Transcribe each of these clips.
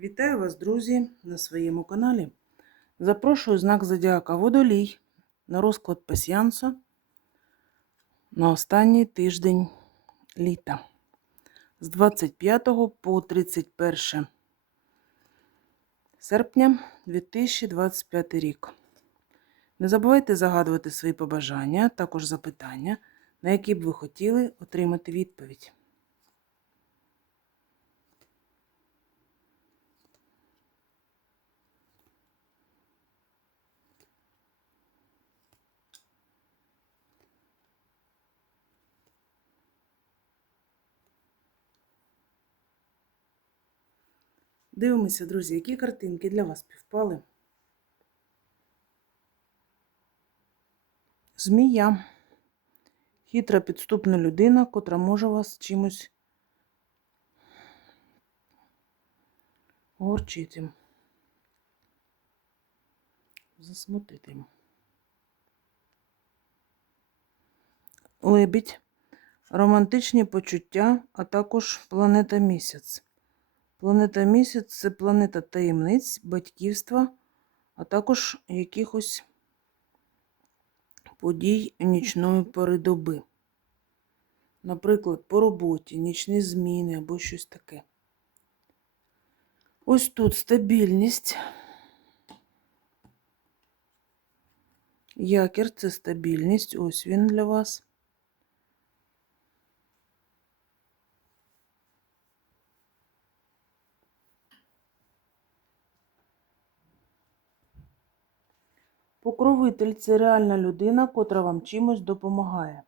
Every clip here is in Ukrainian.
Вітаю вас, друзі, на своєму каналі. Запрошую знак Зодіака Водолій на розклад пасіянсу на останній тиждень літа з 25 по 31 серпня 2025 рік. Не забувайте загадувати свої побажання, також запитання, на які б ви хотіли отримати відповідь. Дивимося, друзі, які картинки для вас співпали. Змія. Хитра підступна людина, котра може вас чимось горчити. Засмутити. Лебідь. Романтичні почуття, а також планета місяць. Планета місяць це планета таємниць, батьківства, а також якихось подій нічної пори доби. Наприклад, по роботі, нічні зміни або щось таке. Ось тут стабільність. Якір це стабільність. Ось він для вас. Покровитель це реальна людина, котра вам чимось допомагає.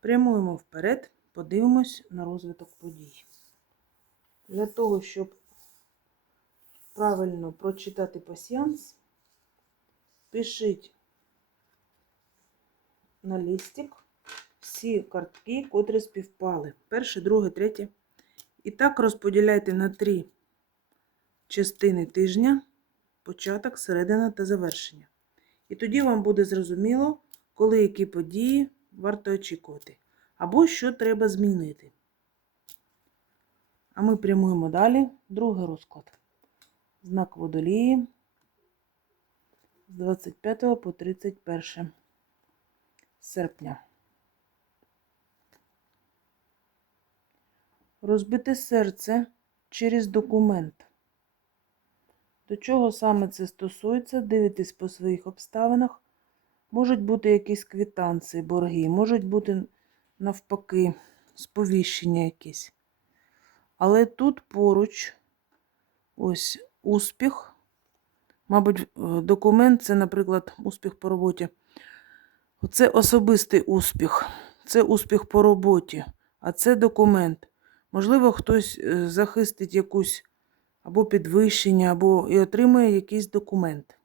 Прямуємо вперед, подивимось на розвиток подій. Для того, щоб правильно прочитати пасіанс, пишіть на лістик всі картки, котрі співпали. Перше, друге, третє. І так розподіляйте на три частини тижня, початок, середина та завершення. І тоді вам буде зрозуміло, коли які події варто очікувати. Або що треба змінити. А ми прямуємо далі. Другий розклад. Знак водолії з 25 по 31 серпня. Розбите серце через документ. До чого саме це стосується, дивитесь по своїх обставинах. Можуть бути якісь квитанції, борги, можуть бути, навпаки, сповіщення якісь. Але тут поруч ось успіх. Мабуть, документ це, наприклад, успіх по роботі. Це особистий успіх, це успіх по роботі, а це документ. Можливо, хтось захистить якусь або підвищення, або і отримує якийсь документ.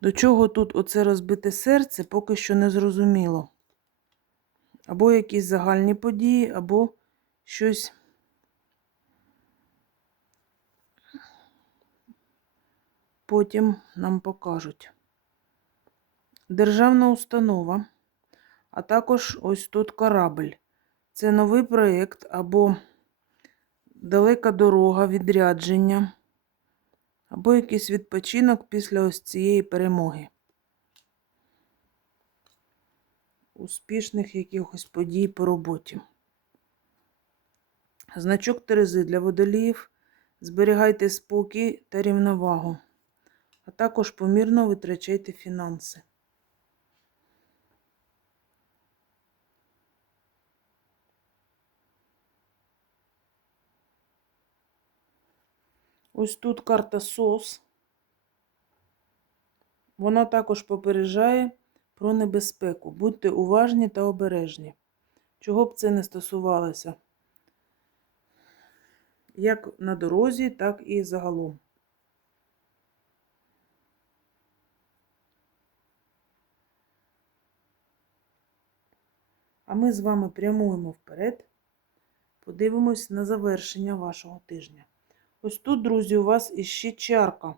До чого тут оце розбите серце, поки що не зрозуміло. Або якісь загальні події, або щось. Потім нам покажуть. Державна установа, а також ось тут корабль. Це новий проєкт або далека дорога, відрядження, або якийсь відпочинок після ось цієї перемоги. Успішних якихось подій по роботі. Значок Терези для водоліїв. Зберігайте спокій та рівновагу а також помірно витрачайте фінанси. Ось тут карта СОС. Вона також попереджає про небезпеку. Будьте уважні та обережні. Чого б це не стосувалося? Як на дорозі, так і загалом. А ми з вами прямуємо вперед. Подивимось на завершення вашого тижня. Ось тут, друзі, у вас іще чарка.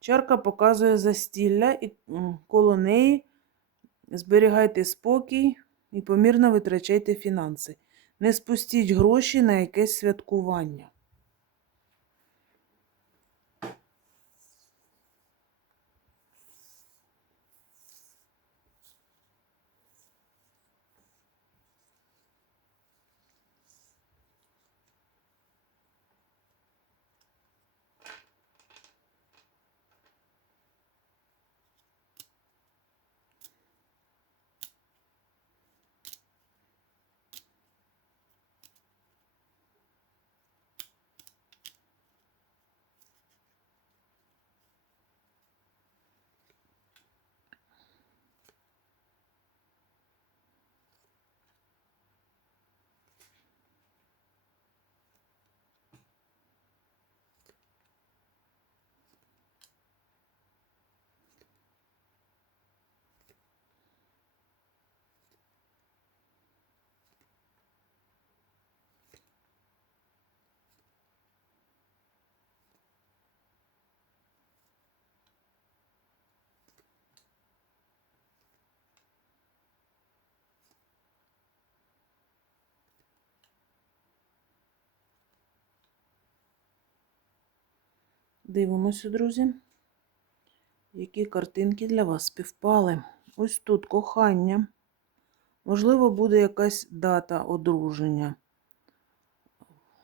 Чарка показує застілля, і коло неї зберігайте спокій і помірно витрачайте фінанси. Не спустіть гроші на якесь святкування. Дивимося, друзі, які картинки для вас співпали. Ось тут кохання. Можливо, буде якась дата одруження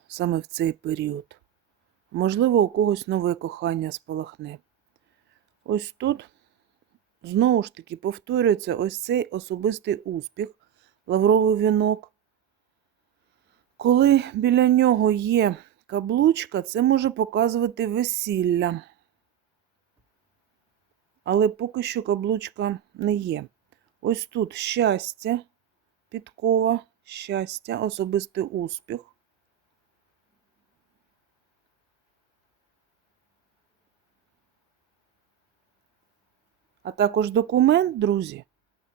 саме в цей період. Можливо, у когось нове кохання спалахне. Ось тут, знову ж таки, повторюється ось цей особистий успіх, лавровий вінок. Коли біля нього є каблучка, це може показувати весілля. Але поки що каблучка не є. Ось тут щастя, підкова, щастя, особистий успіх. А також документ, друзі.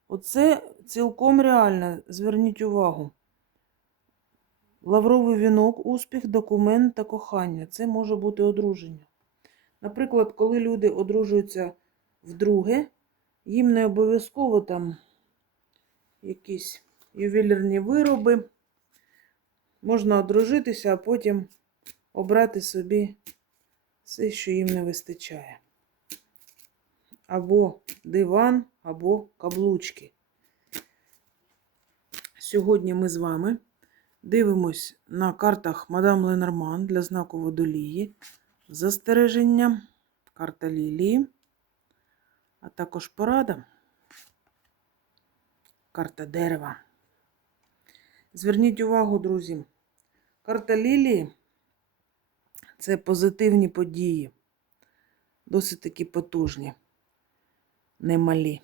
Оце цілком реально. Зверніть увагу. Лавровий вінок, успіх, документ та кохання. Це може бути одруження. Наприклад, коли люди одружуються вдруге, їм не обов'язково там якісь ювелірні вироби. Можна одружитися, а потім обрати собі все, що їм не вистачає. Або диван, або каблучки. Сьогодні ми з вами дивимось на картах Мадам Ленорман для знаку водолії. Застереження, карта лілії, а також порада, карта дерева. Зверніть увагу, друзі, карта лілії це позитивні події, досить таки потужні, немалі.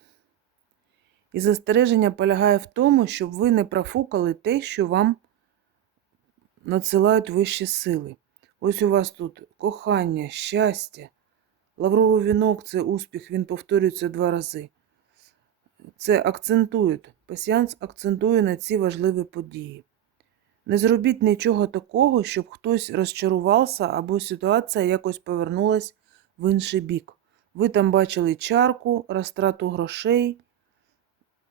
І застереження полягає в тому, щоб ви не профукали те, що вам надсилають вищі сили. Ось у вас тут кохання, щастя, лавровий вінок це успіх, він повторюється два рази. Це акцентують. Пасіанс акцентує на ці важливі події. Не зробіть нічого такого, щоб хтось розчарувався або ситуація якось повернулась в інший бік. Ви там бачили чарку, розтрату грошей.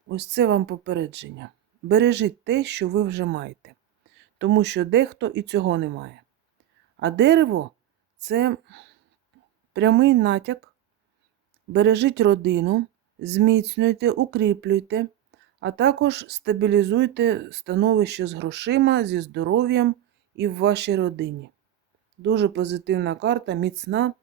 Ось це вам попередження. Бережіть те, що ви вже маєте, тому що дехто і цього не має. А дерево це прямий натяк. Бережіть родину, зміцнюйте, укріплюйте, а також стабілізуйте становище з грошима, зі здоров'ям і в вашій родині. Дуже позитивна карта, міцна.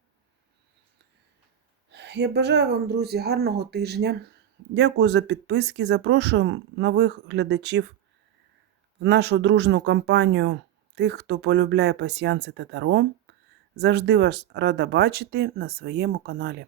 Я бажаю вам, друзі, гарного тижня. Дякую за підписки. Запрошую нових глядачів нашу дружну компанію тих, хто полюбляє пасіянси та таро. Завжди вас рада бачити на своєму каналі.